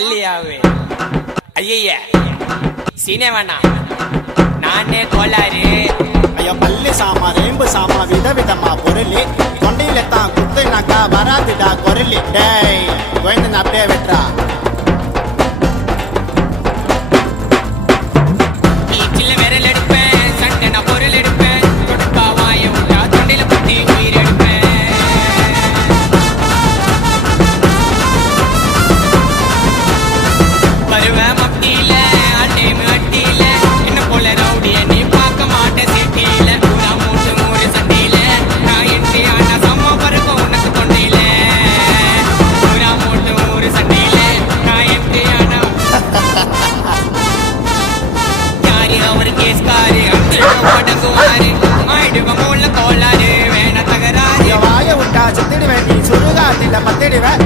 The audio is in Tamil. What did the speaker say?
அல்லியாவே ஐய சீனே வேண்டாம் நானே கோளாறு ஐயோ பள்ளி சாமா ரேம்பு சாமா விதவிதமா பொருளி தொண்டையில தான் குத்துனாக்கா வராதுடா குரலி டேய் கோயந்தன் அப்படியே வெட்டுறா சில்ல விரல் எடுப்பேன் சண்டை நான் பொருள் எடுப்பேன் கொடுப்பா வாய விட்டா தொண்டையில பத்தி உயிர் எடுப்பேன் வருவேன் மத்தியில அட்டேமு அட்டியில என்ன போல ரவுடிய நீ பார்க்க மாட்ட சிட்டியில ஊரா மூட்டு மூறு சண்டையில நான் என்ட்ரி ஆனா சம்மா பறக்கும் உனக்கு தொண்டையில ஊரா மூட்டு மூறு சண்டையில நான் என்ட்ரி ஆனா யாரு அவரு கேஸ்காரு அடங்குவாரு ஆயிடுவ மூல கோளாறு வேண தகராறு வாய விட்டா சுத்திடுவேன் நீ சுடுகாட்டில பத்திடுவேன்